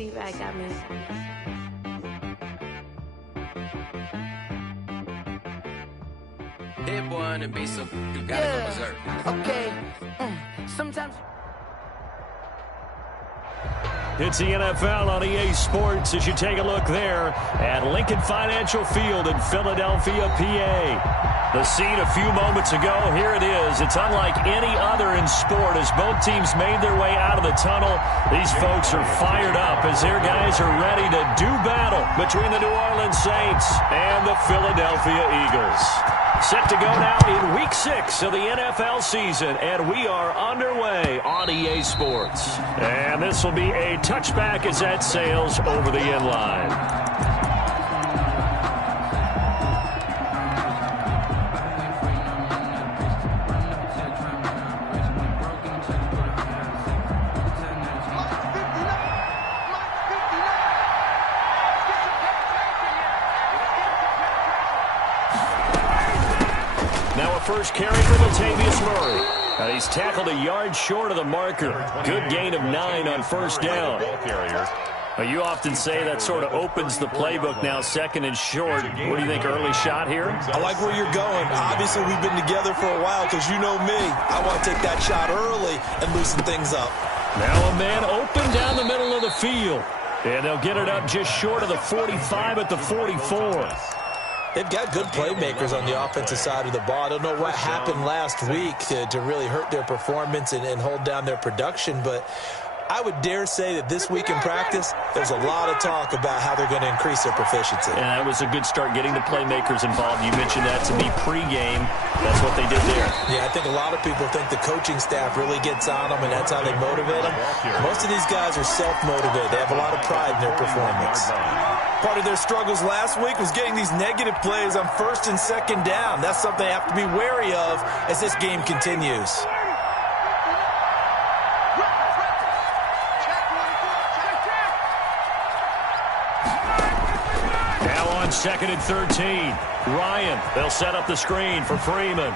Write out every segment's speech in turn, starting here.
T-Rack got me. Hit one and be so you gotta go berserk. Okay. Sometimes. It's the NFL on EA Sports as you take a look there at Lincoln Financial Field in Philadelphia, PA. The scene a few moments ago, here it is. It's unlike any other in sport as both teams made their way out of the tunnel. These folks are fired up as their guys are ready to do battle between the New Orleans Saints and the Philadelphia Eagles. Set to go now in Week 6 of the NFL season, and we are underway on EA Sports. And this will be a touchback as that sails over the end line. First carry for Latavius Murray. He's tackled a yard short of the marker. Good gain of 9 on first down. You often say that sort of opens the playbook now, second and short. What do you think, early shot here? I like where you're going. Obviously, we've been together for a while because you know me. I want to take that shot early and loosen things up. Now a man open down the middle of the field. And they'll get it up just short of the 45 at the 44. They've got good playmakers on the offensive side of the ball. I don't know what happened last week to really hurt their performance and hold down their production, but I would dare say that this week in practice, there's a lot of talk about how they're going to increase their proficiency. And that was a good start getting the playmakers involved. You mentioned that to me pregame. That's what they did there. Yeah, I think a lot of people think the coaching staff really gets on them, and that's how they motivate them. Most of these guys are self-motivated. They have a lot of pride in their performance. Part of their struggles last week was getting these negative plays on first and second down. That's something they have to be wary of as this game continues. Now on 2nd and 13. Ryan, they'll set up the screen for Freeman.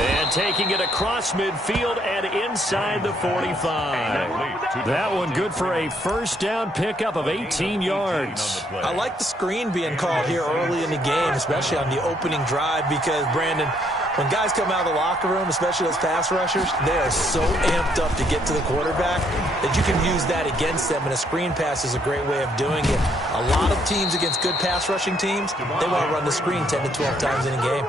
And taking it across midfield and inside the 45. That one good for a first down pickup of 18 yards. I like the screen being called here early in the game, especially on the opening drive, because, Brandon, when guys come out of the locker room, especially those pass rushers, they are so amped up to get to the quarterback that you can use that against them, and a screen pass is a great way of doing it. A lot of teams against good pass rushing teams, they want to run the screen 10 to 12 times in a game.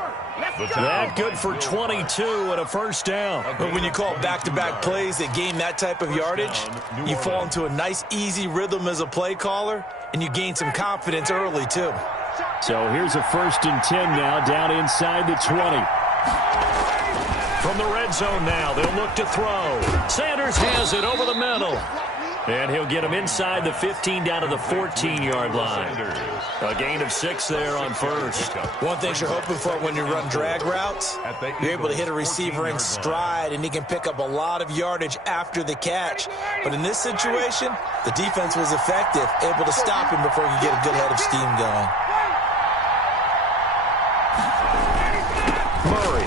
That good for 22 and a first down. But when you call back-to-back plays that gain that type of yardage, you fall into a nice, easy rhythm as a play caller, and you gain some confidence early, too. So here's a 1st and 10 now, down inside the 20. From the red zone now, they'll look to throw. Sanders has it over the middle. And he'll get him inside the 15 down to the 14-yard line. A gain of 6 there on first. One thing you're hoping for when you run drag routes, you're able to hit a receiver in stride, and he can pick up a lot of yardage after the catch. But in this situation, the defense was effective, able to stop him before he get a good head of steam going. Murray.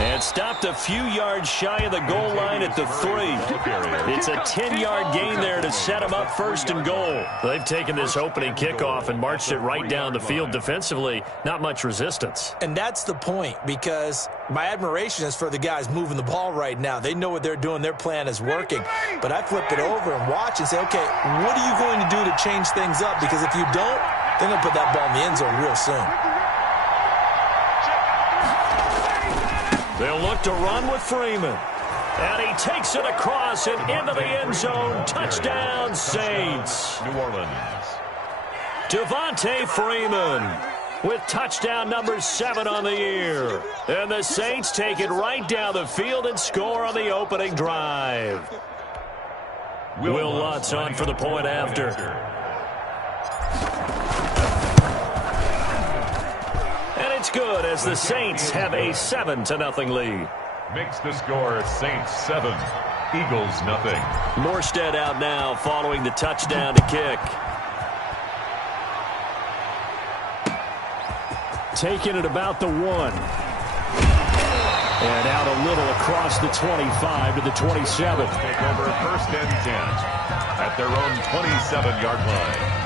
And stopped a few yards shy of the goal line at the 3. It's a 10-yard gain there to set him up 1st and goal. They've taken this opening kickoff and marched it right down the field defensively. Not much resistance. And that's the point, because my admiration is for the guys moving the ball right now. They know what they're doing. Their plan is working. But I flip it over and watch and say, okay, what are you going to do to change things up? Because if you don't, they're going to put that ball in the end zone real soon. They'll look to run with Freeman. And he takes it across and into the end zone. Touchdown, Saints. New Orleans. Devontae Freeman with touchdown number 7 on the year. And the Saints take it right down the field and score on the opening drive. Will Lutz on for the point after. And it's good as the Saints have a 7-0 lead. Makes the score Saints 7, Eagles nothing. Morstead out now following the touchdown to kick. Taking it about the 1. And out a little across the 25 to the 27. Take over 1st and 10 at their own 27-yard line.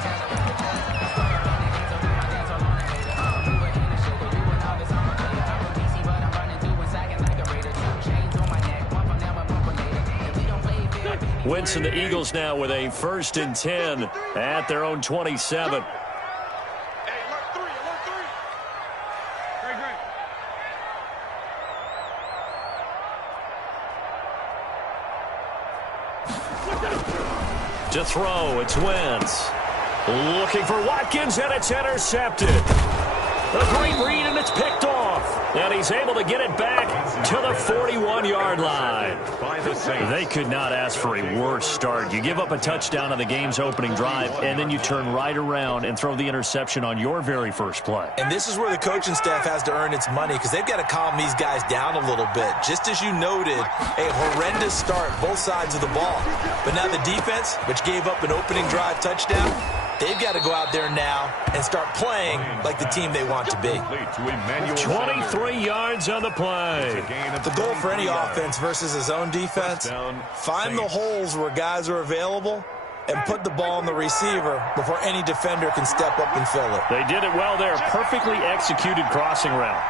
Wentz and the Eagles now with a 1st and 10 at their own 27. To throw, it's Wentz. Looking for Watkins, and it's intercepted. A great read, and it's picked off. And he's able to get it back to the 41-yard line. They could not ask for a worse start. You give up a touchdown on the game's opening drive, and then you turn right around and throw the interception on your very first play. And this is where the coaching staff has to earn its money, because they've got to calm these guys down a little bit. Just as you noted, a horrendous start, both sides of the ball. But now the defense, which gave up an opening drive touchdown, they've got to go out there now and start playing like the team they want to be. 23 yards on the play. The goal for any offense versus a zone defense, find the holes where guys are available and put the ball on the receiver before any defender can step up and fill it. They did it well there. Perfectly executed crossing route.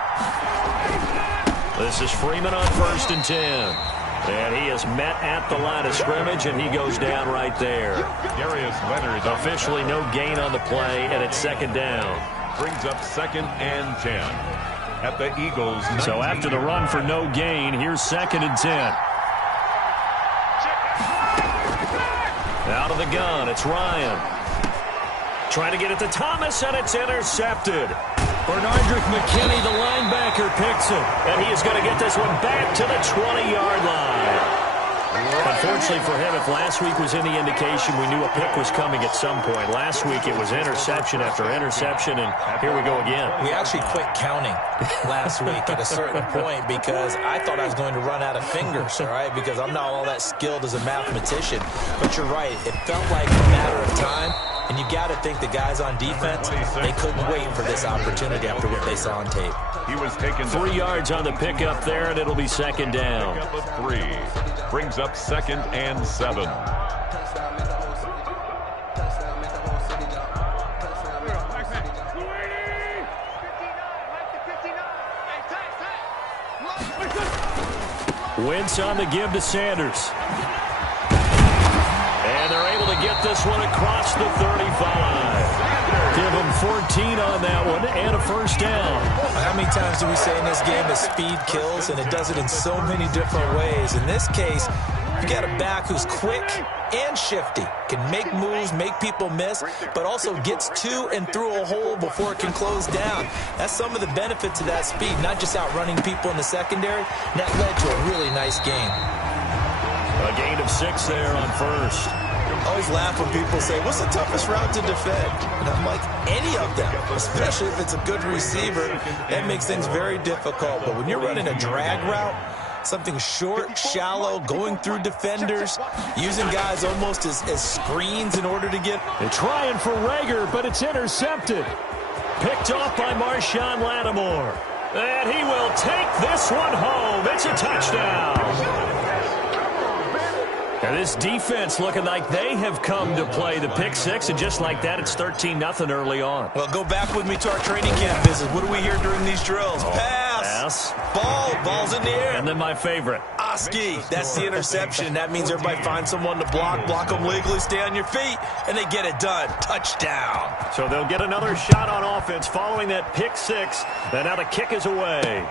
This is Freeman on 1st and 10. And he is met at the line of scrimmage, and he goes down right there. Darius Leonard officially no gain on the play, and it's 2nd down. Brings up 2nd and 10 at the Eagles. So after the run for no gain, here's 2nd and 10. Out of the gun, it's Ryan. Trying to get it to Thomas, and it's intercepted. Bernardrick McKinney, the linebacker, picks it. And he is going to get this one back to the 20-yard line. Unfortunately for him, if last week was any indication, we knew a pick was coming at some point. Last week it was interception after interception, and here we go again. We actually quit counting last week at a certain point because I thought I was going to run out of fingers, all right, because I'm not all that skilled as a mathematician. But you're right. It felt like a matter of time. And you got to think the guys on defense, they couldn't wait for this opportunity after what they saw on tape. He was taken 3 yards on the pickup there, and it'll be 2nd down. 3 brings up 2nd and 7. Wentz on the give to Sanders. And they're able to get this one across the 35. Give him 14 on that one and a 1st down. How many times do we say in this game that speed kills, and it does it in so many different ways? In this case, you got a back who's quick and shifty, can make moves, make people miss, but also gets to and through a hole before it can close down. That's some of the benefits of that speed, not just outrunning people in the secondary. And that led to a really nice game. A gain of 6 there on 1st. I always laugh when people say, what's the toughest route to defend? And I'm like, any of them, especially if it's a good receiver. That makes things very difficult. But when you're running a drag route, something short, shallow, going through defenders, using guys almost as screens in order to get. They're trying for Rager, but it's intercepted. Picked off by Marshawn Lattimore. And he will take this one home. It's a touchdown. And this defense looking like they have come to play the pick 6, and just like that, it's 13-0 early on. Well, go back with me to our training camp visit. What do we hear during these drills? Pass. Ball's in the air. And then my favorite. Oski. That's the interception. That means everybody finds someone to block them legally, stay on your feet, and they get it done. Touchdown. So they'll get another shot on offense following that pick 6, and now the kick is away.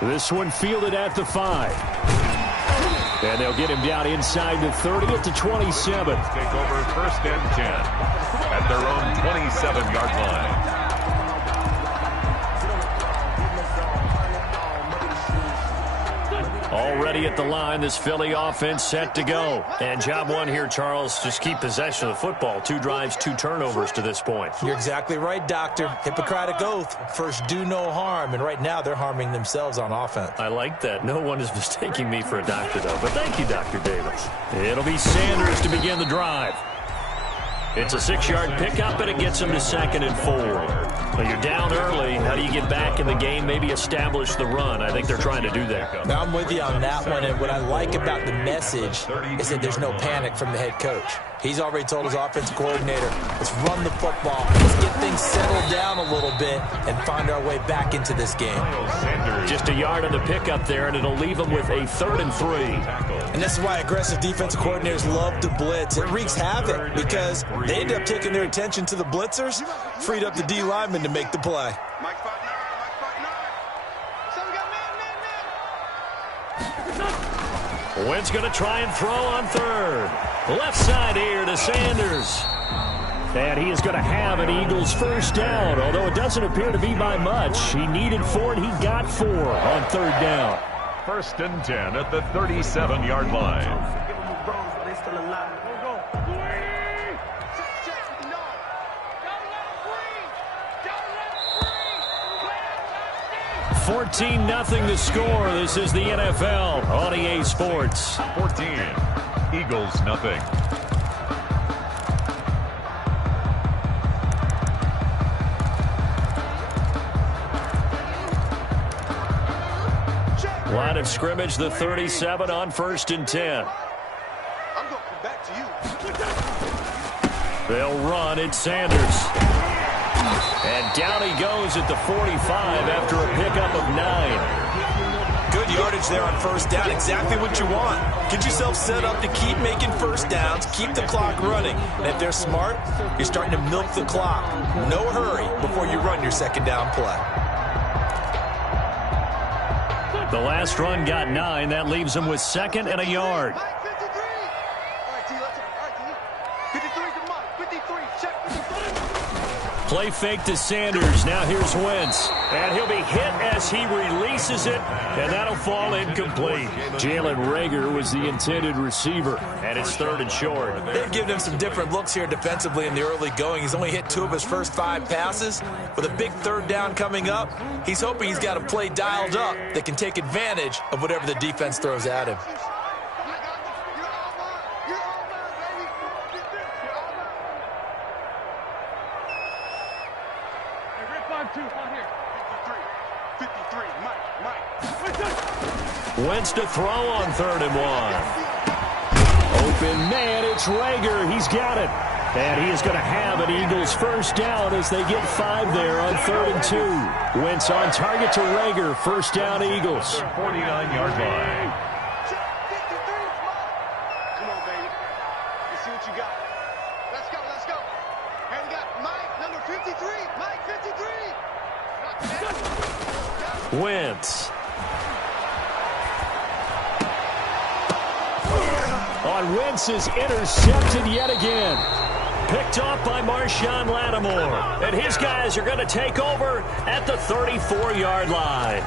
This one fielded at the 5. And they'll get him down inside the 30 at the 27. Take over 1st and 10 at their own 27-yard line. Already at the line, this Philly offense set to go. And job one here, Charles, just keep possession of the football. 2 drives, 2 turnovers to this point. You're exactly right, Doctor. Hippocratic oath. First, do no harm. And right now, they're harming themselves on offense. I like that. No one is mistaking me for a doctor, though. But thank you, Dr. Davis. It'll be Sanders to begin the drive. It's a 6-yard pickup, and it gets them to 2nd and 4. Well, you're down early. How do you get back in the game, maybe establish the run? I think they're trying to do that. Now, I'm with you on that one, and what I like about the message is that there's no panic from the head coach. He's already told his offensive coordinator, let's run the football, let's get things settled down a little bit and find our way back into this game. Just a yard on the pickup there, and it'll leave them with a 3rd and 3. And this is why aggressive defensive coordinators love to blitz. It wreaks havoc because they end up taking their attention to the blitzers, freed up the D lineman to make the play. Wentz going to try and throw on 3rd. Left side here to Sanders. And he is going to have an Eagles 1st down, although it doesn't appear to be by much. He needed 4, and he got 4 on 3rd down. 1st and 10 at the 37-yard line. 14-0 the score. This is the NFL on EA Sports. 14, Eagles nothing. Line of scrimmage, the 37 on 1st and 10. I'm going to come back to you. They'll run. It's Sanders. And down he goes at the 45 after a pickup of 9. Good yardage there on 1st down. Exactly what you want. Get yourself set up to keep making 1st downs, keep the clock running. And if they're smart, you're starting to milk the clock. No hurry before you run your 2nd down play. The last run got 9. That leaves them with 2nd and a yard. Play fake to Sanders. Now here's Wentz. And he'll be hit as he releases it, and that'll fall incomplete. Jalen Reagor was the intended receiver, and it's 3rd and short. They've given him some different looks here defensively in the early going. He's only hit 2 of his first 5 passes. With a big 3rd down coming up, he's hoping he's got a play dialed up that can take advantage of whatever the defense throws at him. Wentz to throw on 3rd and 1. Open man, it's Reagor. He's got it. And he is going to have an Eagles 1st down as they get 5 there on 3rd and 2. Wentz on target to Reagor. 1st down, Eagles. 49-yard line. Come on, baby. Let's see what you got. Let's go, let's go. Here we got Mike, number 53. Mike, 53. Wentz. On Wentz is intercepted yet again. Picked off by Marshawn Lattimore. And his guys are going to take over at the 34-yard line.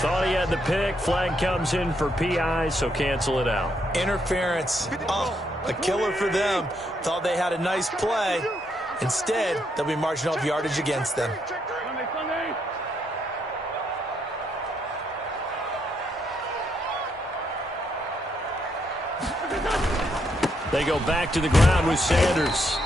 Thought he had the pick. Flag comes in for PI, so cancel it out. Interference. Oh, a killer for them. Thought they had a nice play. Instead, they'll be marching off yardage against them. They go back to the ground with Sanders.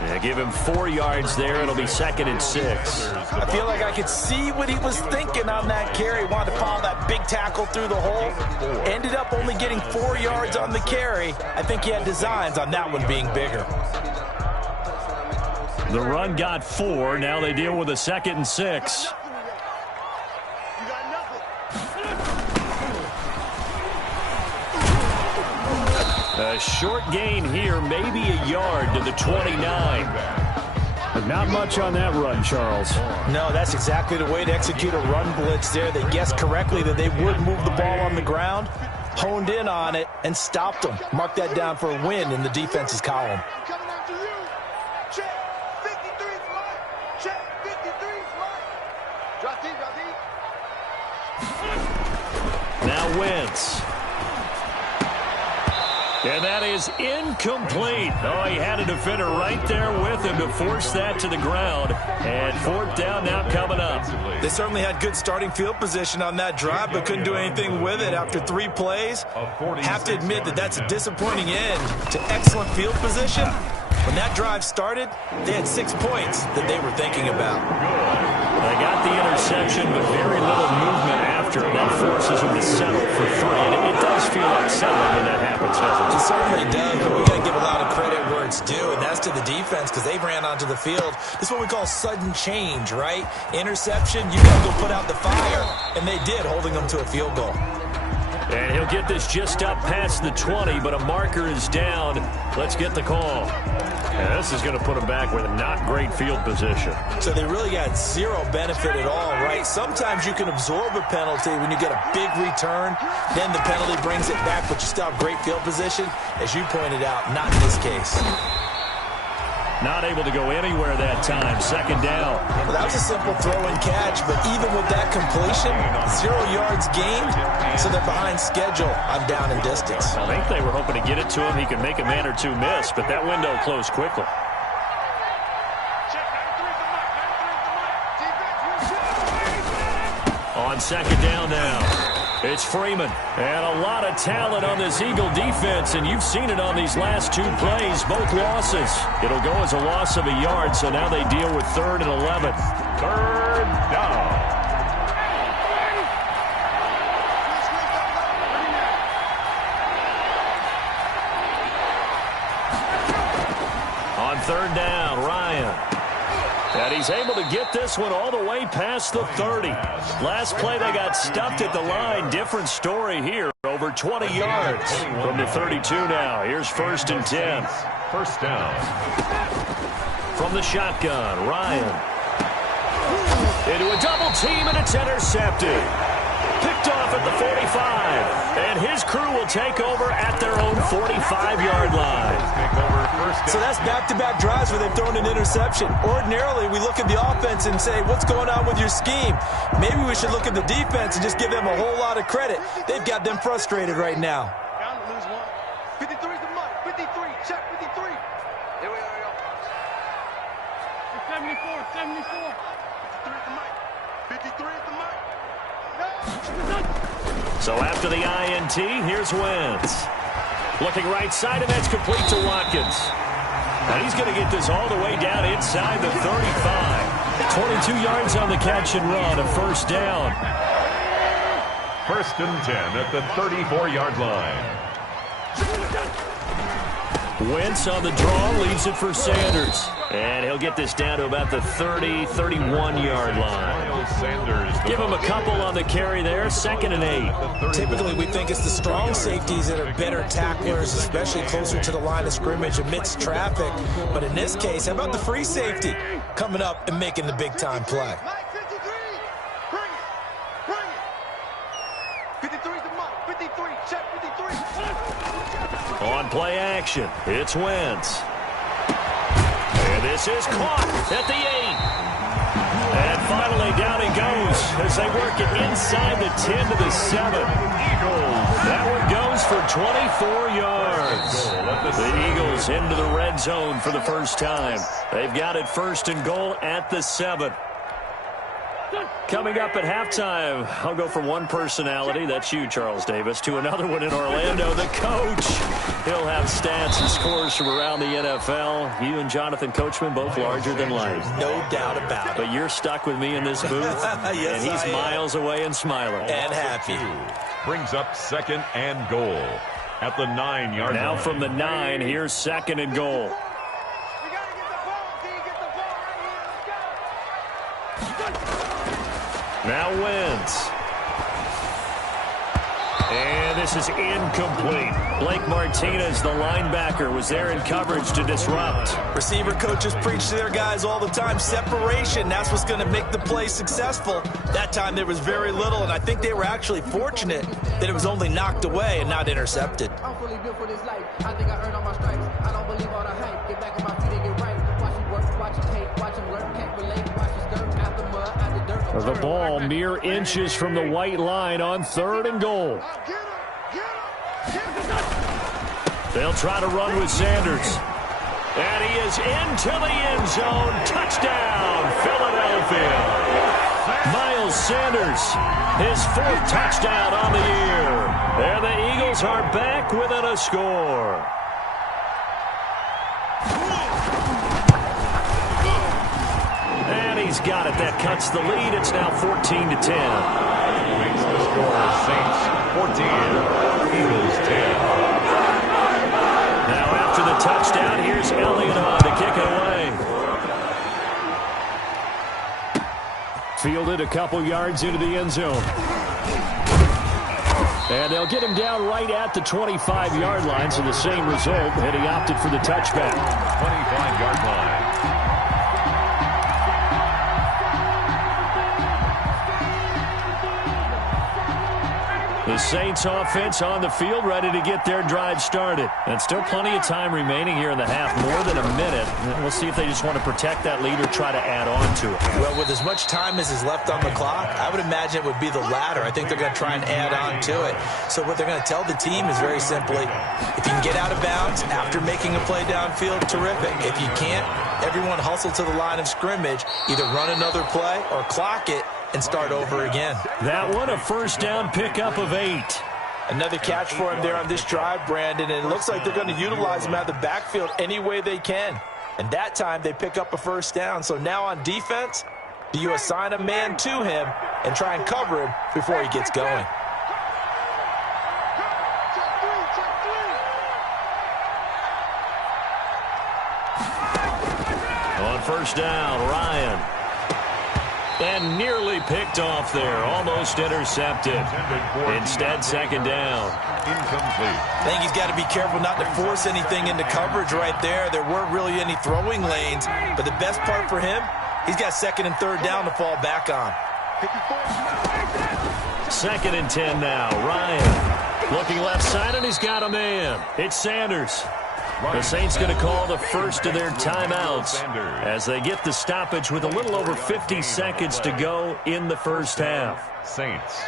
Yeah, give him 4 yards there. It'll be 2nd and 6. I feel like I could see what he was thinking on that carry. Wanted to follow that big tackle through the hole. Ended up only getting 4 yards on the carry. I think he had designs on that one being bigger. The run got 4. Now they deal with a 2nd and 6. A short gain here, maybe a yard to the 29. But not much on that run, Charles. No, that's exactly the way to execute a run blitz there. They guessed correctly that they would move the ball on the ground, honed in on it, and stopped them. Mark that down for a win in the defense's column. Coming after you. Check 53, Mike. Check 53, Mike. Drop deep, drop deep. Now Wentz. And that is incomplete. Oh, he had a defender right there with him to force that to the ground. And 4th down now coming up. They certainly had good starting field position on that drive, but couldn't do anything with it after 3 plays. Have to admit that that's a disappointing end to excellent field position When that drive started, they had 6 points that they were thinking about. They got the interception, but very little movement after. That forces them to settle for 3. And it does feel unsettling when that happens, doesn't it? It certainly does, but we got to give a lot of credit where it's due, and that's to the defense because they ran onto the field. This is what we call sudden change, right? Interception, you got to go put out the fire, and they did, holding them to a field goal. And he'll get this just up past the 20, but a marker is down. Let's get the call. And this is going to put them back with a not great field position. So they really got zero benefit at all, right? Sometimes you can absorb a penalty when you get a big return. Then the penalty brings it back, but you still have great field position. As you pointed out, not in this case. Not able to go anywhere that time. Second down. Well, that was a simple throw and catch, but even with that completion, 0 yards gained, so they're behind schedule on down and distance. I think they were hoping to get it to him. He could make a man or two miss, but that window closed quickly. On second down now. It's Freeman, and a lot of talent on this Eagle defense, and you've seen it on these last 2 plays, both losses. It'll go as a loss of a yard, so now they deal with 3rd and 11. 3rd down. On 3rd down, Ryan. And he's able to get this one all the way past the 30. Last play, they got stuffed at the line. Different story here. Over 20 yards from the 32 now. Here's 1st and 10. 1st down. From the shotgun, Ryan. Into a double team, and it's intercepted. Picked off at the 45. And his crew will take over at their own 45-yard line. So that's back-to-back drives where they've thrown an interception. Ordinarily, we look at the offense and say, what's going on with your scheme? Maybe we should look at the defense and just give them a whole lot of credit. They've got them frustrated right now. Down to lose 1. 53 is the mark. 53. Check 53. Here we go. 74. 53 is the mark. 53 is the mark. So after the INT, here's Wentz. Looking right side, and that's complete to Watkins. And he's going to get this all the way down inside the 35. 22 yards on the catch and run, a 1st down. 1st and 10 at the 34-yard line. Wentz on the draw, leaves it for Sanders. And he'll get this down to about the 30, 31-yard line. Give him a couple on the carry there, 2nd and 8. Typically, we think it's the strong safeties that are better tacklers, especially closer to the line of scrimmage amidst traffic. But in this case, how about the free safety coming up and making the big-time play? 53. Bring it. 53 is the mark. 53. Check 53. On play action, it's Wentz. And this is caught at the 8. And finally down he goes as they work it inside the 10 to the 7. That one goes for 24 yards. The Eagles into the red zone for the first time. They've got it 1st and goal at the 7. Coming up at halftime, I'll go from one personality, that's you, Charles Davis, to another one in Orlando, the coach. He'll have stats and scores from around the NFL. You and Jonathan Coachman, both larger than life. No doubt about it. But you're stuck with me in this booth, yes, and he's miles away and smiling. And happy. Brings up 2nd and goal at the 9-yard line. Now from the 9, here's 2nd and goal. Now Wentz. And this is incomplete. Blake Martinez, the linebacker, was there in coverage to disrupt. Receiver coaches preach to their guys all the time. Separation, that's what's going to make the play successful. That time there was very little, and I think they were actually fortunate that it was only knocked away and not intercepted. I'm fully built for this life. I think I earned all my stripes. I don't believe all the hype. Get back on my feet and get right. Watch him work, watch him hate, watch him learn, can't relate, watch his dirt, after mud, after dirt. The ball mere inches from the white line on 3rd and goal. They'll try to run with Sanders. And he is into the end zone. Touchdown, Philadelphia. Miles Sanders, his 4th touchdown on the year. And the Eagles are back within a score. And he's got it. That cuts the lead. It's now 14-10. Makes the score Saints 14, Eagles 10. Now after the touchdown, here's Elliott on to kick it away. Fielded a couple yards into the end zone. And they'll get him down right at the 25-yard line, so the same result, and he opted for the touchback. 25-yard line. The Saints offense on the field, ready to get their drive started. And still plenty of time remaining here in the half, more than a minute. We'll see if they just want to protect that lead or try to add on to it. Well, with as much time as is left on the clock, I would imagine it would be the latter. I think they're going to try and add on to it. So what they're going to tell the team is very simply, if you can get out of bounds after making a play downfield, terrific. If you can't, everyone hustle to the line of scrimmage, either run another play or clock it and start over again. That one, a first down pickup of 8. Another catch for him there on this drive, Brandon, and it looks like they're going to utilize him out of the backfield any way they can. And that time they pick up a first down. So now on defense, do you assign a man to him and try and cover him before he gets going? On first down, Ryan. And nearly picked off there. Almost intercepted. Instead, second down. Incomplete. I think he's got to be careful not to force anything into coverage right there. There weren't really any throwing lanes. But the best part for him, he's got second and third down to fall back on. 2nd and 10 now. Ryan looking left side, and he's got a man. It's Sanders. The Saints going to call the first of their timeouts as they get the stoppage with a little over 50 seconds to go in the first half. Saints.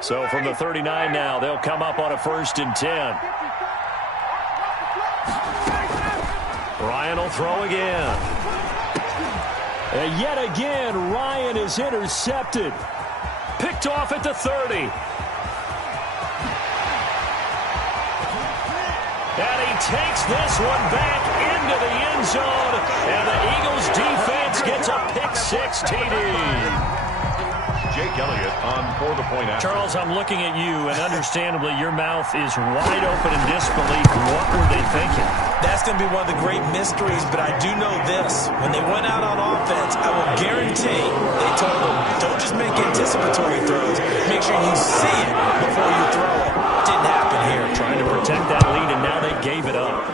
So from the 39 now, they'll come up on a 1st and 10. Ryan will throw again. And yet again, Ryan is intercepted. Picked off at the 30. And he takes this one back into the end zone. And the Eagles defense gets a pick-6 TD. Jake Elliott on for the point after. Charles, I'm looking at you, and understandably, your mouth is wide open in disbelief. What were they thinking? That's going to be one of the great mysteries, but I do know this. When they went out on offense, I will guarantee they told them, don't just make anticipatory throws. Make sure you see it before you throw it. Didn't happen here. Trying to protect that lead, and now they gave it up.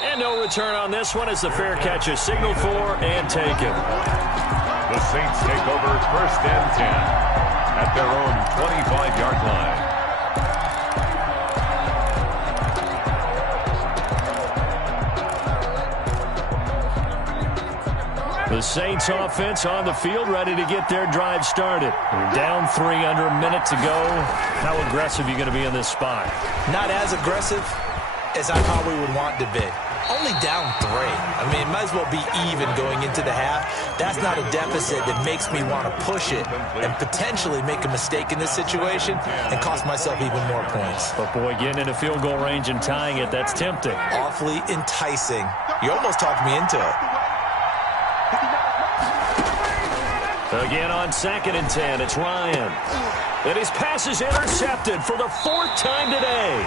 And no return on this one as the fair catch is signaled for and taken. The Saints take over 1st and 10 at their own 25-yard line. The Saints offense on the field, ready to get their drive started. They're down 3 under a minute to go. How aggressive are you going to be in this spot? Not as aggressive as I probably would want to be. Only down 3. I mean, it might as well be even going into the half. That's not a deficit that makes me want to push it and potentially make a mistake in this situation and cost myself even more points. But, boy, getting into field goal range and tying it, that's tempting. Awfully enticing. You almost talked me into it. Again on 2nd and 10, it's Ryan. And his pass is intercepted for the 4th time today.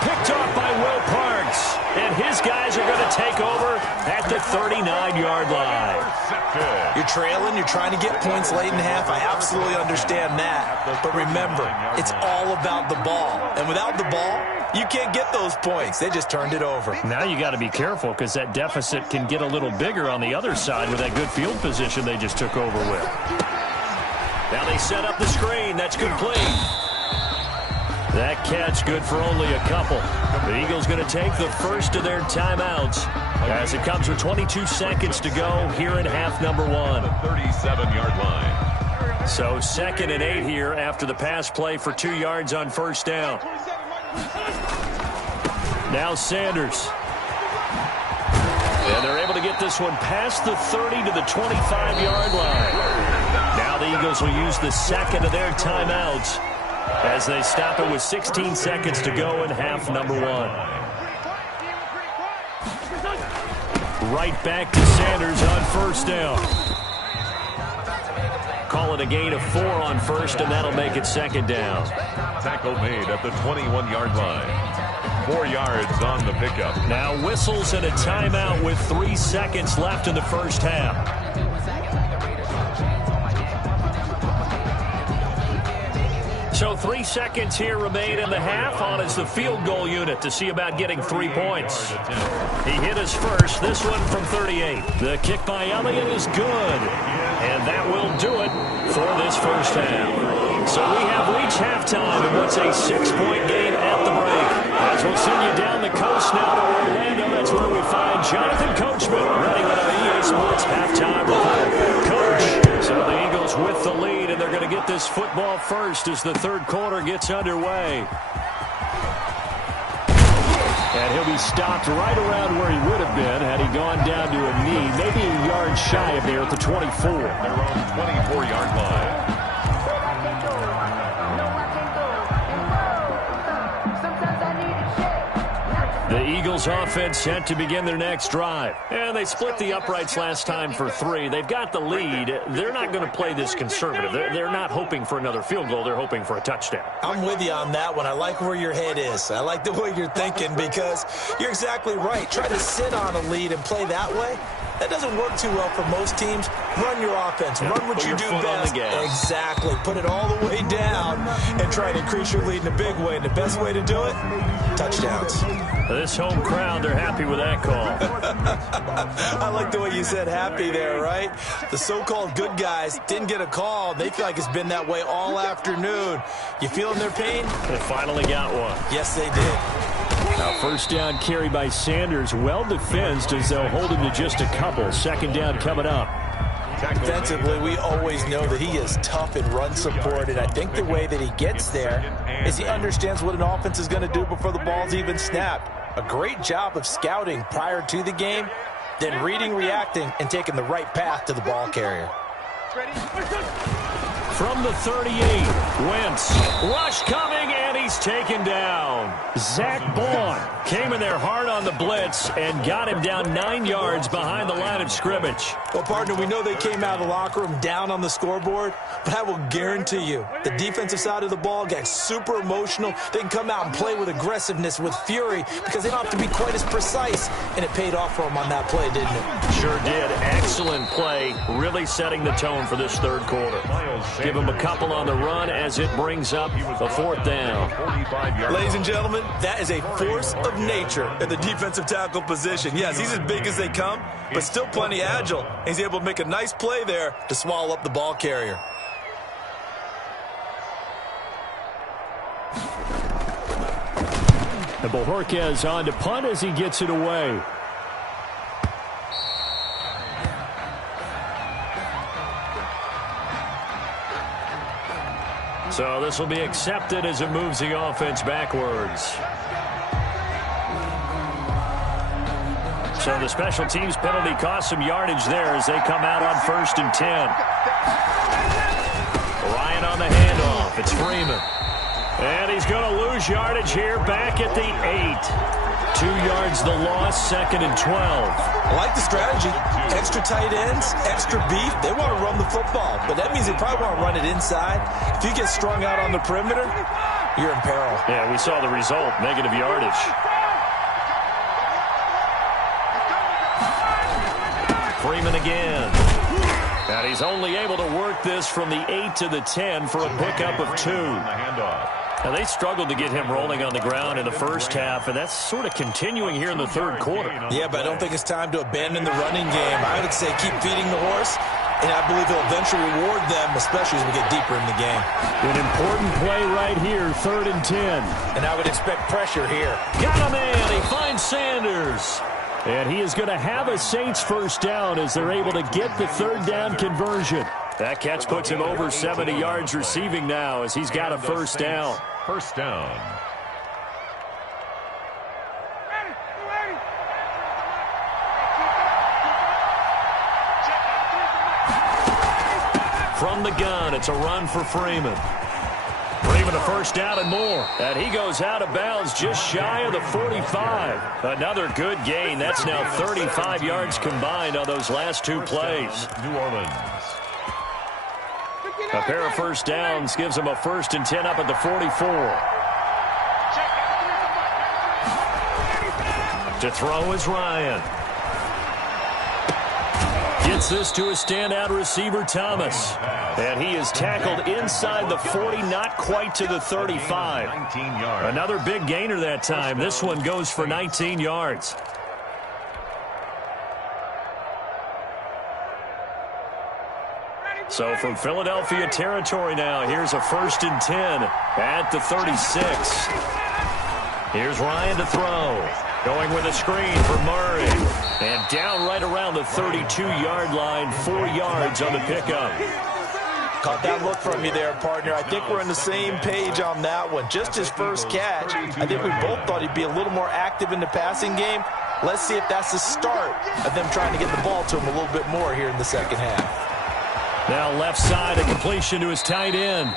Picked off by Will Parks. And his guys are going to take over at the 39-yard line. You're trailing. You're trying to get points late in the half. I absolutely understand that. But remember, it's all about the ball. And without the ball, you can't get those points. They just turned it over. Now you got to be careful because that deficit can get a little bigger on the other side with that good field position they just took over with. Now they set up the screen. That's complete. That catch good for only a couple. The Eagles going to take the first of their timeouts as it comes with 22 seconds to go here in half number 1. The 37-yard line. So 2nd and 8 here after the pass play for 2 yards on first down. Now Sanders. And they're able to get this one past the 30 to the 25-yard line. Now the Eagles will use the second of their timeouts as they stop it with 16 seconds to go in half number 1. right back to Sanders on first down. Call it a gain of 4 on first, and that'll make it second down. Tackle made at the 21-yard line. 4 yards on the pickup. Now whistles and a timeout with 3 seconds left in the first half. So 3 seconds here remain in the half. On is the field goal unit to see about getting 3 points. He hit his first, this one from 38. The kick by Elliott is good. And that will do it for this first half. So we have reached halftime in what's a 6-point game at the break. As we'll send you down the coast now to Orlando, that's where we find Jonathan Coachman ready with our EA Sports halftime report. Coach, so the Eagles with the lead, and they're going to get this football first as the third quarter gets underway. And he'll be stopped right around where he would have been had he gone down to a knee, maybe a yard shy of there at the 24. Their own 24-yard line. The Eagles offense set to begin their next drive. And they split the uprights last time for 3. They've got the lead. They're not going to play this conservative. They're not hoping for another field goal. They're hoping for a touchdown. I'm with you on that one. I like where your head is. I like the way you're thinking because you're exactly right. Try to sit on a lead and play that way. That doesn't work too well for most teams. Run your offense. Run what you do best. Exactly. Put it all the way down and try to increase your lead in a big way. And the best way to do it, touchdowns. This home crowd, they're happy with that call. I like the way you said happy there, right? The so-called good guys didn't get a call. They feel like it's been that way all afternoon. You feeling their pain? They finally got one. Yes, they did. Now first down carry by Sanders. Well defensed as they'll hold him to just a couple. Second down coming up. Defensively, we always know that he is tough in run support, and I think the way that he gets there is he understands what an offense is going to do before the ball's even snapped. A great job of scouting prior to the game, then reading, reacting, and taking the right path to the ball carrier. From the 38, Wentz. Rush coming, and he's taken down. Zach Bond came in there hard on the blitz and got him down 9 yards behind the line of scrimmage. Well, partner, we know they came out of the locker room down on the scoreboard, but I will guarantee you the defensive side of the ball got super emotional. They can come out and play with aggressiveness, with fury, because they don't have to be quite as precise, and it paid off for them on that play, didn't it? Sure did. Excellent play, really setting the tone for this third quarter. Give him a couple on the run as it brings up a fourth down. Ladies and gentlemen, that is a force of nature at the defensive tackle position. Yes, he's as big as they come, but still plenty agile. He's able to make a nice play there to swallow up the ball carrier. And Bojorquez on to punt as he gets it away. So this will be accepted as it moves the offense backwards. So the special teams penalty cost some yardage there as they come out on 1st and 10. Ryan on the handoff. It's Freeman. And he's going to lose yardage here back at the 8. 2 yards the loss, 2nd and 12. I like the strategy. Extra tight ends, extra beef. They want to run the football, but that means they probably want to run it inside. If you get strung out on the perimeter, you're in peril. Yeah, we saw the result, negative yardage. Freeman again. And he's only able to work this from the 8 to the 10 for a pickup of 2. Now, they struggled to get him rolling on the ground in the first half, and that's sort of continuing here in the third quarter. Yeah, but I don't think it's time to abandon the running game. I would say keep feeding the horse, and I believe he'll eventually reward them, especially as we get deeper in the game. An important play right here, 3rd and 10. And I would expect pressure here. Got a man. He finds Sanders. And he is going to have a Saints first down as they're able to get the 3rd down conversion. That catch puts him over 70 yards receiving now as he's got a first down. First down. From the gun, it's a run for Freeman. Bremen a first down and more. And he goes out of bounds just shy of the 45. Another good gain. That's now 35 yards combined on those last two plays. New Orleans. A pair of first downs gives him a 1st and 10 up at the 44. To throw is Ryan. Gets this to a standout receiver, Thomas. And he is tackled inside the 40, not quite to the 35. 19 yards. Another big gainer that time. This one goes for 19 yards. So from Philadelphia territory now, here's a 1st and 10 at the 36. Here's Ryan to throw. Going with a screen for Murray. And down right around the 32-yard line, 4 yards on the pickup. Caught that look from you there, partner. I think we're on the same page on that one. Just his first catch. I think we both thought he'd be a little more active in the passing game. Let's see if that's the start of them trying to get the ball to him a little bit more here in the second half. Now left side, a completion to his tight end.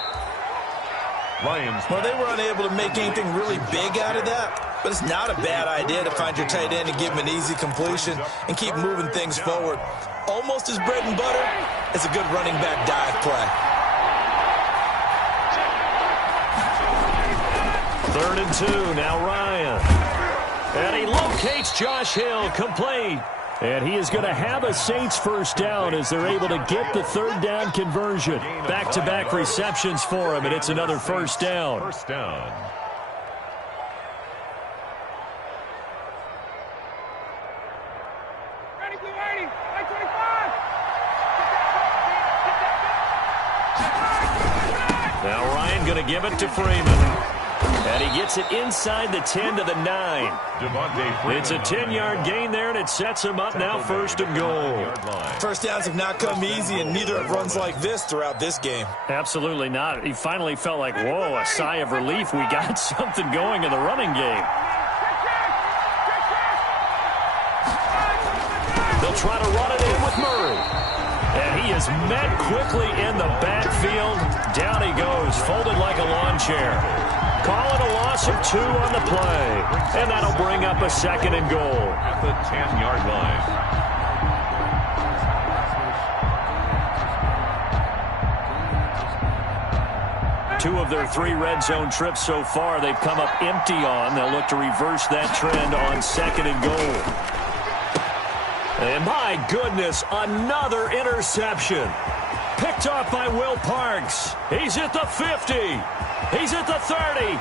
Well, they were unable to make anything really big out of that, but it's not a bad idea to find your tight end and give him an easy completion and keep moving things forward. Almost his bread and butter. It's a good running back dive play. 3rd and 2, now Ryan. And he locates Josh Hill, complete. And he is going to have a Saints first down as they're able to get the 3rd down conversion. Back-to-back receptions for him, and it's another first down. First down. Now Ryan going to give it to Freeman. And he gets it inside the 10 to the 9. It's a 10-yard gain there, and it sets him up now 1st and goal. First downs have not come easy, and neither have runs like this throughout this game. Absolutely not. He finally felt like, whoa, a sigh of relief. We got something going in the running game. They'll try to run it in with Murray. And he is met quickly in the backfield. Down he goes, folded like a lawn chair. Call it a loss of 2 on the play. And that'll bring up a 2nd and goal. At the 10-yard line. 2 of their 3 red zone trips so far, they've come up empty on. They'll look to reverse that trend on 2nd and goal. And my goodness, another interception. Picked off by Will Parks. He's at the 50. He's at the 30.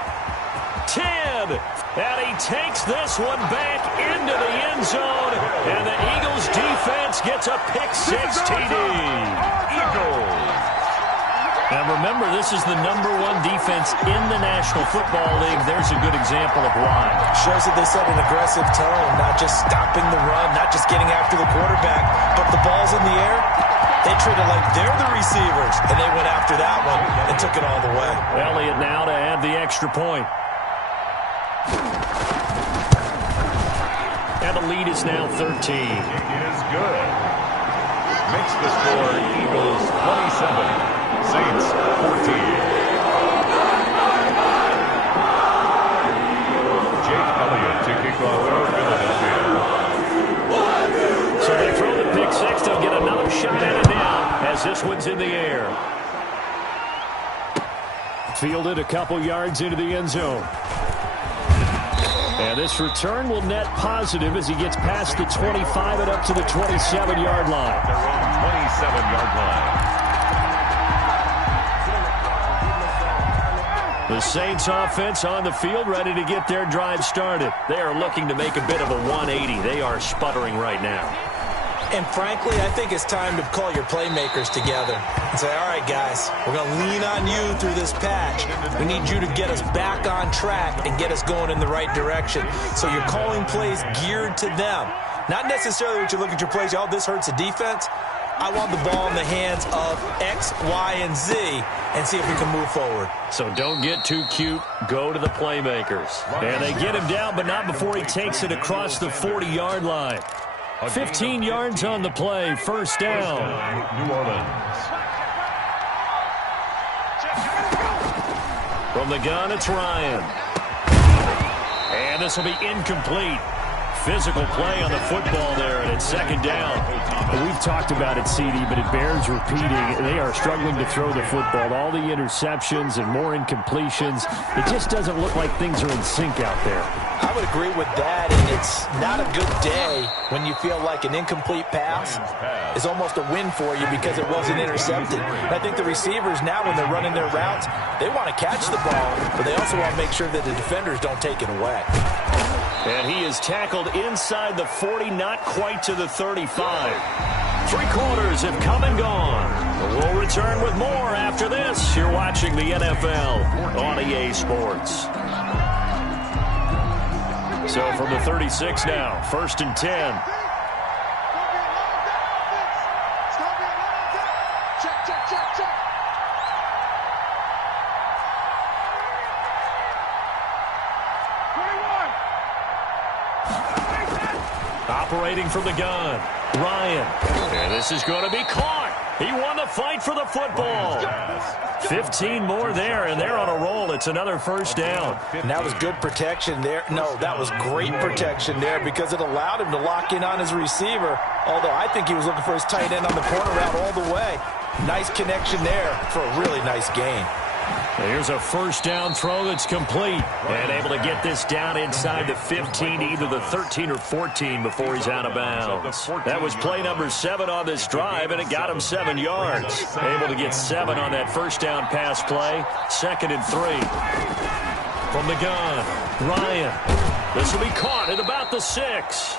10. And he takes this one back into the end zone. And the Eagles defense gets a pick-6 TD. Eagles. And remember, this is the #1 defense in the National Football League. There's a good example of why. Shows that they set an aggressive tone, not just stopping the run, not just getting after the quarterback, but the ball's in the air. They treat it like they're the receivers, and they went after that one and took it all the way. Elliott now to add the extra point. And the lead is now 13. It is good. Makes the score Eagles 27. Saints 14. Jake Elliott to kick off for Philadelphia. So they throw the pick-6. They'll get another shot at it now as this one's in the air. Fielded a couple yards into the end zone. And this return will net positive as he gets past the 25 and up to the 27-yard line. Their own 27-yard line. The Saints offense on the field, ready to get their drive started. They are looking to make a bit of a 180. They are sputtering right now. And frankly, I think it's time to call your playmakers together and say, all right, guys, we're going to lean on you through this patch. We need you to get us back on track and get us going in the right direction. So you're calling plays geared to them. Not necessarily what you look at your plays, oh, this hurts the defense. I want the ball in the hands of X, Y, and Z and see if we can move forward. So don't get too cute. Go to the playmakers. And they get him down, but not before he takes it across the 40-yard line. 15 yards on the play. First down. New Orleans. From the gun, it's Ryan. And this will be incomplete. Physical play on the football there, and it's second down. We've talked about it, CD, but it bears repeating. They are struggling to throw the football. All the interceptions and more incompletions. It just doesn't look like things are in sync out there. I would agree with that, and it's not a good day when you feel like an incomplete pass is almost a win for you because it wasn't intercepted. And I think the receivers now, when they're running their routes, they want to catch the ball, but they also want to make sure that the defenders don't take it away. And he is tackled inside the 40, not quite to the 35. 3 quarters have come and gone. We'll return with more after this. You're watching the NFL on EA Sports. So from the 36 now, 1st and 10. Operating from the gun, Ryan. And this is going to be caught. He won the fight for the football. 15 more there, and they're on a roll. It's another first down. And that was good protection there. No, that was great protection there because it allowed him to lock in on his receiver, although I think he was looking for his tight end on the corner route all the way. Nice connection there for a really nice gain. Here's a first down throw that's complete. And able to get this down inside the 15, either the 13 or 14 before he's out of bounds. That was play number 7 on this drive, and it got him 7 yards. Able to get 7 on that first down pass play. 2nd and 3. From the gun, Ryan. This will be caught at about the 6.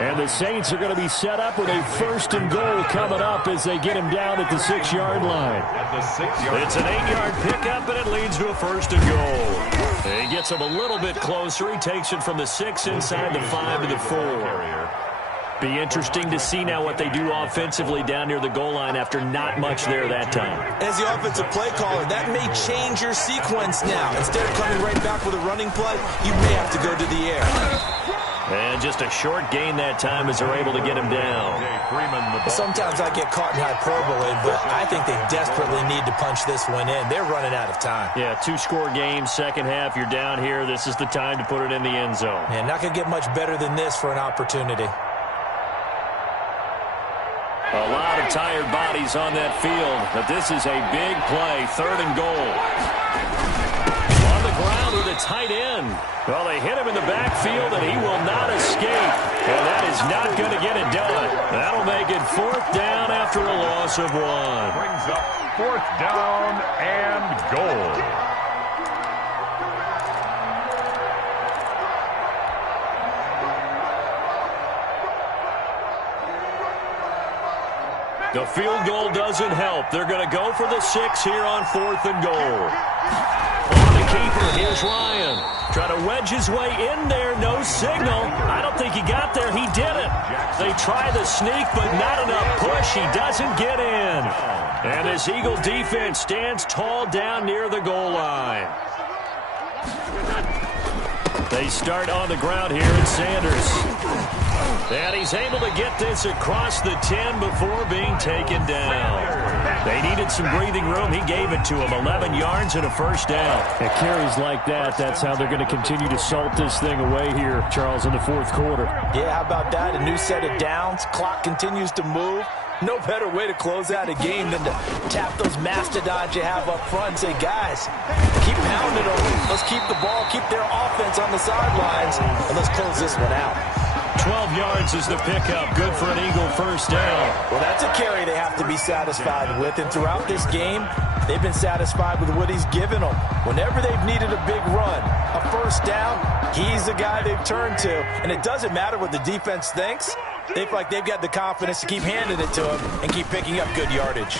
And the Saints are going to be set up with a 1st and goal coming up as they get him down at the 6-yard line. It's an 8-yard pickup, and it leads to a 1st and goal. He gets him a little bit closer. He takes it from the 6 inside the 5 to the 4. Be interesting to see now what they do offensively down near the goal line after not much there that time. As the offensive play caller, that may change your sequence now. Instead of coming right back with a running play, you may have to go to the air. And just a short gain that time as they're able to get him down. Sometimes I get caught in hyperbole, but I think they desperately need to punch this one in. They're running out of time. Yeah, 2-score game, second half, you're down here. This is the time to put it in the end zone. Yeah, not going to get much better than this for an opportunity. A lot of tired bodies on that field, but this is a big play, 3rd and goal. On the ground with a tight end. Well, they hit him in the backfield, and he will not escape. And that is not going to get it done. That'll make it 4th down after a loss of 1. Brings up 4th down and goal. The field goal doesn't help. They're going to go for the 6 here on 4th and goal. On the keeper, here's Ryan. Trying to wedge his way in there, no signal. I don't think he got there. He did it. They try the sneak, but not enough push. He doesn't get in. And this Eagle defense stands tall down near the goal line. They start on the ground here at Sanders. And he's able to get this across the 10 before being taken down. They needed some breathing room. He gave it to him. 11 yards and a first down. It carries like that. That's how they're going to continue to salt this thing away here, Charles, in the 4th quarter. Yeah, how about that? A new set of downs. Clock continues to move. No better way to close out a game than to tap those mastodons you have up front and say, guys, keep pounding them. Let's keep the ball, keep their offense on the sidelines, and let's close this one out. 12 yards is the pickup. Good for an Eagle first down. Well, that's a carry they have to be satisfied with. And throughout this game, they've been satisfied with what he's given them. Whenever they've needed a big run, a first down, he's the guy they've turned to. And it doesn't matter what the defense thinks. They feel like they've got the confidence to keep handing it to him and keep picking up good yardage.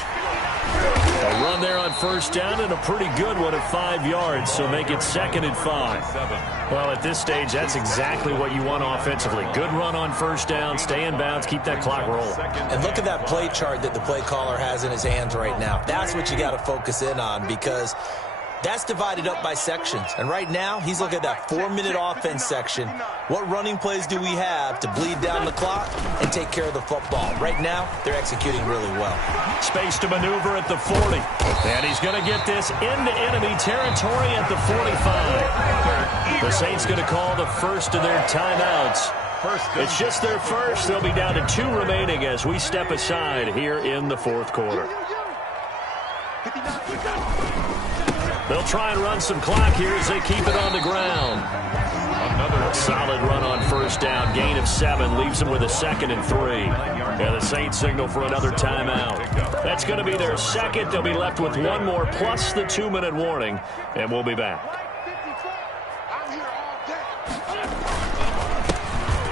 A run there on first down and a pretty good one at 5 yards, so make it 2nd and 5. Well, at this stage, that's exactly what you want offensively. Good run on first down, stay in bounds, keep that clock rolling. And look at that play chart that the play caller has in his hands right now. That's what you got to focus in on because That's divided up by sections. And right now, he's looking at that 4-minute offense section. What running plays do we have to bleed down the clock and take care of the football? Right now, they're executing really well. Space to maneuver at the 40. And he's going to get this into enemy territory at the 45. The Saints going to call the first of their timeouts. It's just their first. They'll be down to 2 remaining as we step aside here in the fourth quarter. They'll try and run some clock here as they keep it on the ground. Another solid run on first down. Gain of 7 leaves them with a 2nd and 3. And the Saints signal for another timeout. That's going to be their second. They'll be left with 1 more plus the 2-minute warning. And we'll be back.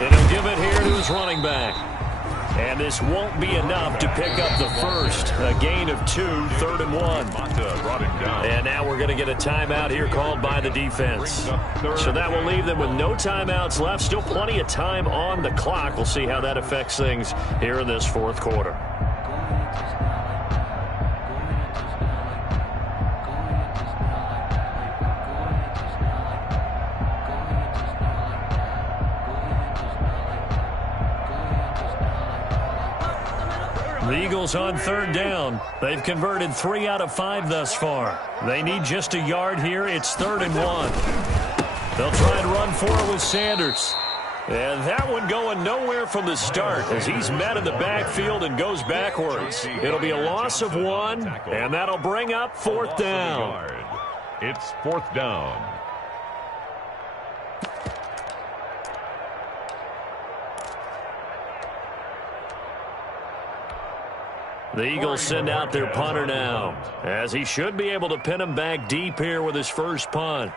And he'll give it here to his running back. And this won't be enough to pick up the first. A gain of 2, 3rd and 1. And now we're going to get a timeout here called by the defense. So that will leave them with no timeouts left. Still plenty of time on the clock. We'll see how that affects things here in this fourth quarter. The Eagles on 3rd down. They've converted 3 out of 5 thus far. They need just a yard here. It's 3rd and 1. They'll try and run for it with Sanders. And that one going nowhere from the start as he's met in the backfield and goes backwards. It'll be a loss of 1, and that'll bring up 4th down. It's 4th down. The Eagles send out their punter now, as he should be able to pin him back deep here with his first punt.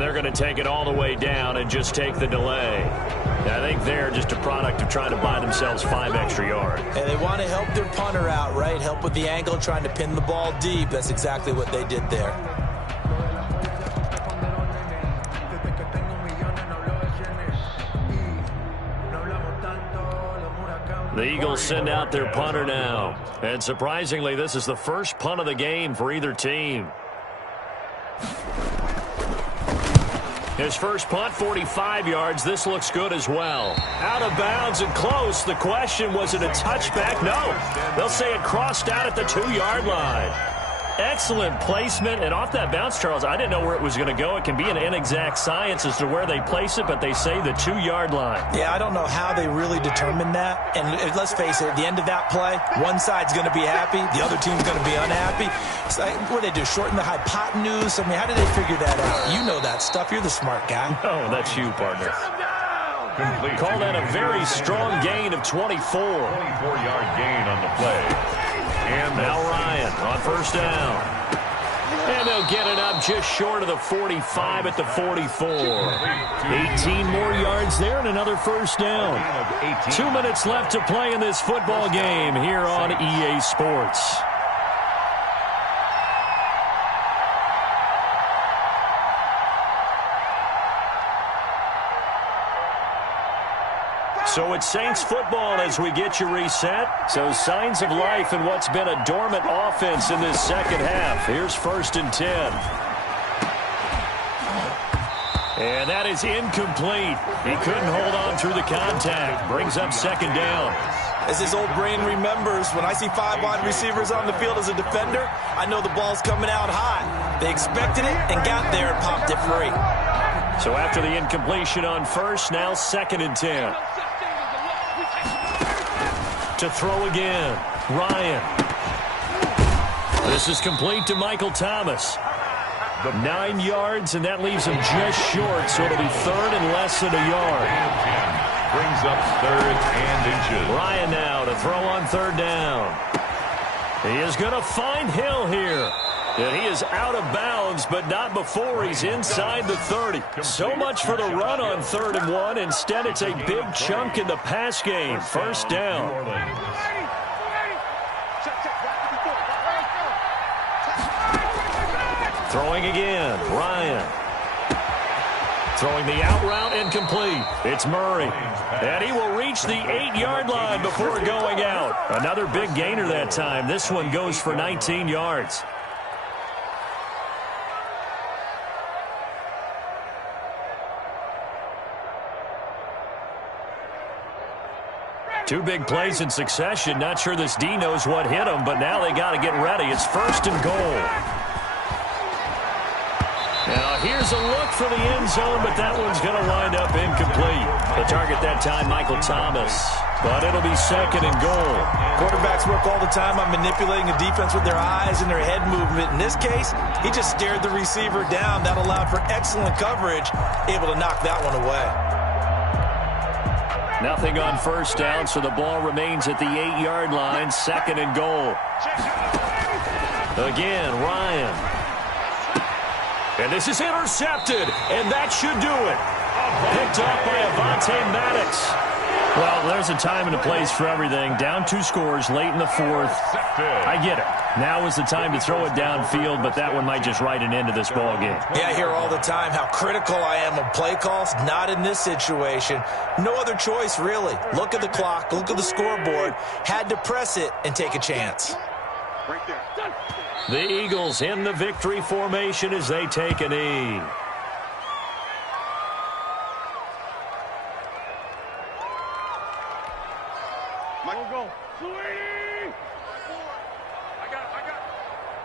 They're going to take it all the way down and just take the delay. I think they're just a product of trying to buy themselves 5 extra yards. And they want to help their punter out, right? Help with the angle, trying to pin the ball deep. That's exactly what they did there. The Eagles send out their punter now. And surprisingly, this is the first punt of the game for either team. His first punt, 45 yards. This looks good as well. Out of bounds and close. The question, was it a touchback? No. They'll say it crossed out at the 2-yard line. Excellent placement. And off that bounce, Charles, I didn't know where it was going to go. It can be an inexact science as to where they place it, but they say the 2-yard line. Yeah, I don't know how they really determined that. And let's face it, at the end of that play, one side's going to be happy, the other team's going to be unhappy. It's like, what do they do, shorten the hypotenuse? I mean, how did they figure that out? You know that stuff. You're the smart guy. Oh, that's you, partner. Call that a very strong gain of 24. 24-yard gain on the play. And now Ryan on first down. And they'll get it up just short of the 45 at the 44. 18 more yards there and another first down. 2 minutes left to play in this football game here on EA Sports. So it's Saints football as we get you reset. So signs of life in what's been a dormant offense in this second half. Here's 1st and 10. And that is incomplete. He couldn't hold on through the contact. Brings up 2nd down. As his old brain remembers, when I see 5 wide receivers on the field as a defender, I know the ball's coming out high. They expected it and got there and popped it free. So after the incompletion on first, now 2nd and 10. To throw again, Ryan. This is complete to Michael Thomas. 9 yards, and that leaves him just short, so it'll be 3rd and less than a yard. Brings up 3rd and inches. Ryan now to throw on 3rd down. He is going to find Hill here. And he is out of bounds, but not before he's inside the 30. So much for the run on 3rd and 1. Instead, it's a big chunk in the pass game. First down. Throwing again, Ryan. Throwing the out route incomplete. It's Murray. And he will reach the 8-yard line before going out. Another big gainer that time. This one goes for 19 yards. Two big plays in succession. Not sure this D knows what hit him, but now they got to get ready. It's 1st and goal. Now here's a look for the end zone, but that one's going to wind up incomplete. The target that time, Michael Thomas. But it'll be 2nd and goal. Quarterbacks work all the time on manipulating the defense with their eyes and their head movement. In this case, he just stared the receiver down. That allowed for excellent coverage, able to knock that one away. Nothing on 1st down, so the ball remains at the 8-yard line. 2nd and goal. Again, Ryan. And this is intercepted, and that should do it. Picked off by Avonte Maddox. Well, there's a time and a place for everything. Down 2 scores late in the 4th. I get it. Now is the time to throw it downfield, but that one might just write an end to this ball game. Yeah, I hear all the time how critical I am of play calls. Not in this situation. No other choice, really. Look at the clock. Look at the scoreboard. Had to press it and take a chance. Right there. The Eagles in the victory formation as they take a knee. Michael, go. Sweetie! I got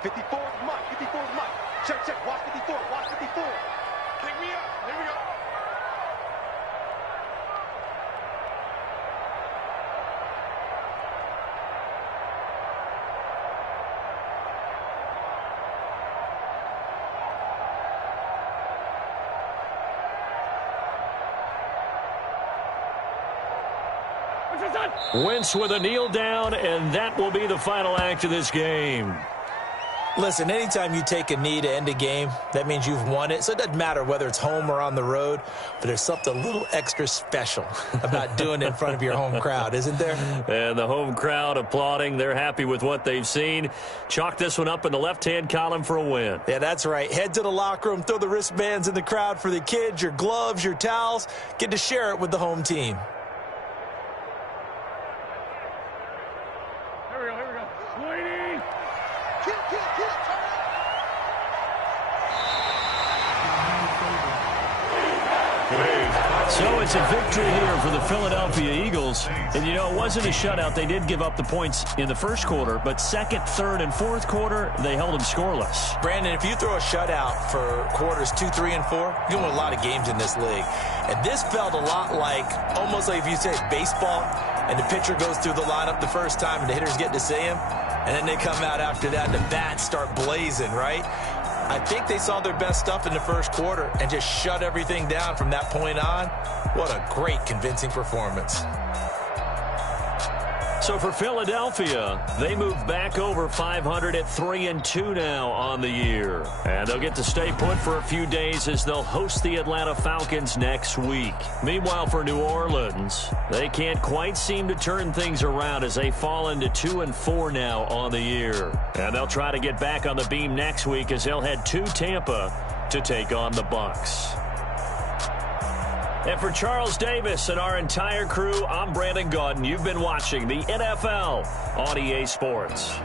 it. 54 is Mike. 54 is Mike. Check. Watch 54. Watch 54. Pick me up. Here we go. Wentz with a kneel down, and that will be the final act of this game. Listen, anytime you take a knee to end a game, that means you've won it. So it doesn't matter whether it's home or on the road, but there's something a little extra special about doing it in front of your home crowd, isn't there? And the home crowd applauding. They're happy with what they've seen. Chalk this one up in the left-hand column for a win. Yeah, that's right. Head to the locker room, throw the wristbands in the crowd for the kids, your gloves, your towels. Get to share it with the home team. So it's a victory here for the Philadelphia Eagles. And, you know, it wasn't a shutout. They did give up the points in the first quarter, but second, third, and fourth quarter, they held them scoreless. Brandon, if you throw a shutout for quarters 2, 3, and 4, you win a lot of games in this league. And this felt a lot like, almost like if you say baseball, and the pitcher goes through the lineup the first time, and the hitters get to see him, and then they come out after that, and the bats start blazing, right? I think they saw their best stuff in the first quarter and just shut everything down from that point on. What a great, convincing performance. So for Philadelphia, they move back over 500 at 3-2 now on the year. And they'll get to stay put for a few days as they'll host the Atlanta Falcons next week. Meanwhile, for New Orleans, they can't quite seem to turn things around as they fall into 2-4 now on the year. And they'll try to get back on the beam next week as they'll head to Tampa to take on the Bucs. And for Charles Davis and our entire crew, I'm Brandon Gaudin. You've been watching the NFL on EA Sports.